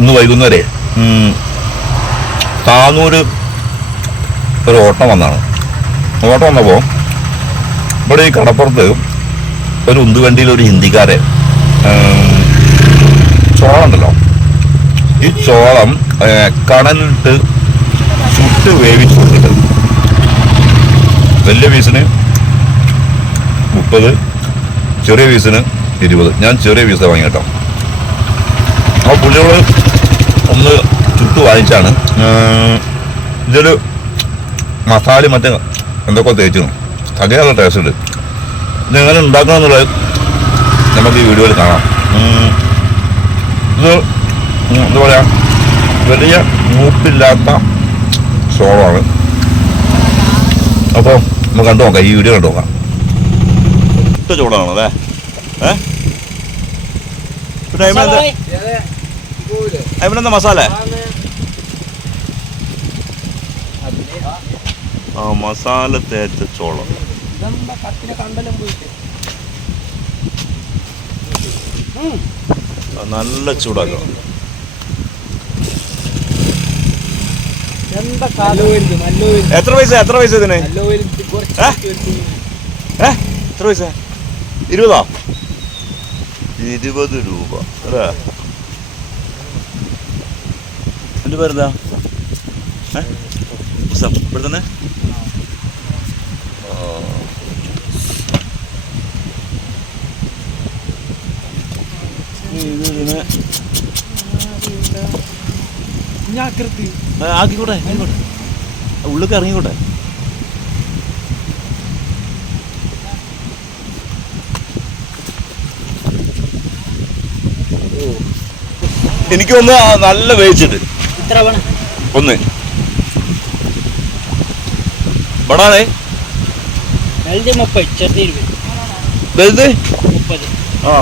ഇന്ന് വൈകുന്നേരെ. താനൂര് ഒരു ഓട്ടം വന്നാണ്. ഓട്ടം വന്നപ്പോൾ ഇവിടെ ഈ കടപ്പുറത്ത് ഒരു ഉന്തുവണ്ടിയിൽ ഒരു ഹിന്ദിക്കാരെ ചോളമുണ്ടല്ലോ ഈ ചോളം കണലിട്ട് ചുട്ട് വേവിച്ച് കൊടുത്തിട്ട് വലിയ പീസിന് മുപ്പത് ചെറിയ പീസിന് ഇരുപത്. ഞാൻ ചെറിയ പീസ് വാങ്ങി കേട്ടോ ആ പുള്ളിയോട് ഒന്ന് ചുട്ടു വാങ്ങിച്ചാണ്. ഇതൊരു മസാല മറ്റേ എന്തൊക്കെ തേച്ചു. തകയുള്ള ടേസ്റ്റ് ഉണ്ട്. ഇതെങ്ങനെ ഉണ്ടാക്കണം എന്നുള്ളത് നമുക്ക് ഈ വീഡിയോയിൽ കാണാം. ഉം. ഇത് എന്താ പറയുക വലിയ മൂപ്പില്ലാത്ത സോളാണ് അപ്പോൾ നമുക്ക് കണ്ടു നോക്കാം. ഈ വീഡിയോ കണ്ടു നോക്കാം. ഇട്ട ചൂടാണോ അല്ലേ ഏ പിന്നെ അതിമെന്താ മസാല? ആ മസാല തേച്ച ചോളം. നല്ല ചൂടാക്കണം എത്ര പൈസ എത്ര പൈസ ഇതിന്? എത്ര പൈസ? ഇരുപതാ? ഇരുപത് രൂപ അല്ലേ? എന്റെ പേരെന്താ? ഏ? ഉസം, ഇവിടെ ആക്കിക്കോട്ടെ ആയിക്കോട്ടെ ഉള്ളിൽ ഇറങ്ങിക്കോട്ടെ. എനിക്ക് ഒന്ന് നല്ല വേവിച്ചിട്ട്. ഒന്ന്. ബടാണേ വലുത് മുപ്പത് ചെറുത് ഇരുപത്. വലുത്? മുപ്പത്. ആ.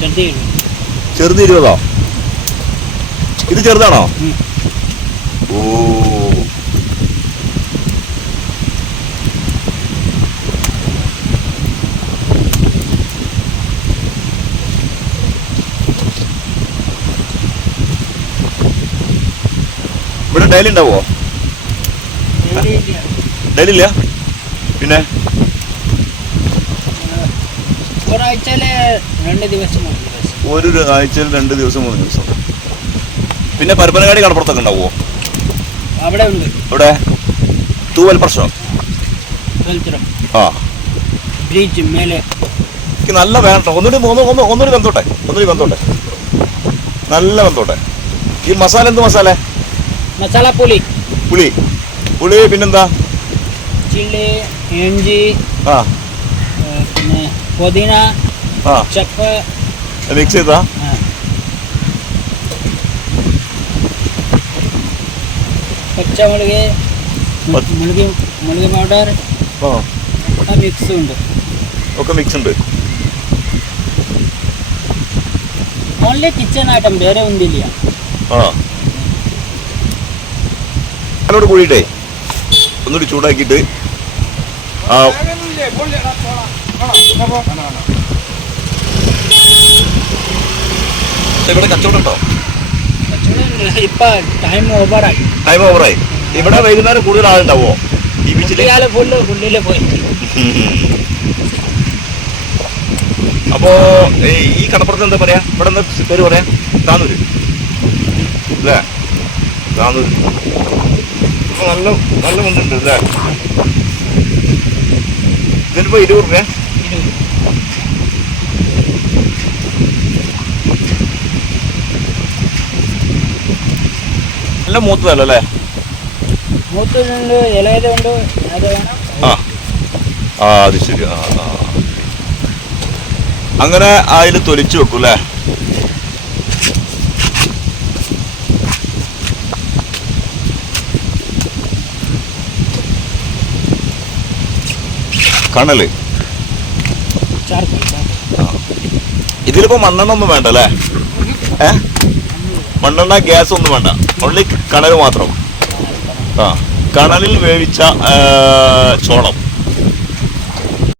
ചെറുത് ഇരുപത്. ചെറുത് ഇരുപതോ? ഇത് ചെറുതാണോ? ഓ. ഇവിടെ ഡെയിലി ഉണ്ടാവോ? ഡെയിലി ഇല്ല? പിന്നെ? ഒരു ആഴ്ചയിൽ രണ്ട് ദിവസം മൂന്ന് ദിവസം. പിന്നെ പരപ്പനങ്ങാടി കടപ്പുറത്തൊക്കെ ഉണ്ടാവോ? അവിടെ ഉണ്ട്. ഇവിടെ തൂവൽ പ്രശ്നം. ആ. ബ്രിഡ്ജ് മേലെ. എനിക്ക് നല്ല വേണ്ട ഒന്നുകൂടി ഒന്ന് ഒന്ന് ഒന്നുകൂടി ബന്ധോട്ടെ ഒന്നുകൂടി ബന്ധോട്ടെ നല്ല ബന്ധോട്ടെ ഈ മസാല എന്ത് മസാല? മസാല പുളി. പുളി. പുളി പിന്നെന്താ? ചില്ലി ഇഞ്ചി ആ. പിന്നെ പുതിന ആ. ചപ്പ് മിക്സ് ചെയ്താ. പച്ചമുളക് മുളക് മുളക് പൗഡർ ആ. മിക്സ് ഉണ്ട്. ഒക്കെ മിക്സ് ഉണ്ട്. ഓൺലി കിച്ചൺ ഐറ്റം വേറെ ഒന്നില്ല ആ. അതിനോട് കൂടിയിട്ടേ ഒന്നുകൂടി ചൂടാക്കിയിട്ട് ആ. ഇവിടെ കച്ചവടം ഉണ്ടോ? ടൈം ഓവറായി ടൈം ഓവറായി ഇവിടെ വൈകുന്നേരം കൂടുതൽ ആളുണ്ടാവോ ഈ ബീച്ചിൽ അപ്പോ ഈ കടപ്പുറത്ത് എന്താ പറയാ? ഇവിടെ എന്താ പേര് പറയാ? താനൂര്. അല്ലേ? താനൂര്. നല്ല നല്ല മുണ്ടുണ്ട് അല്ലേ? ഇതിനിപ്പോ ഇരുപത് റുപ്യ നല്ല മൂത്തതല്ല അല്ലേ? ആ. ആ അത് ശരി. ആ ആ അങ്ങനെ അതിൽ തൊലിച്ചു വെക്കും അല്ലേ? ചാർക്കോൾ. ഇതിലിപ്പോ മണ്ണെണ്ണ ഒന്നും വേണ്ട അല്ലേ ഏ? മണ്ണെണ്ണ ഗ്യാസ് ഒന്നും വേണ്ട. ഓൺലി കണൽ മാത്രം. ആ. കണലിൽ വേവിച്ച ചോളം.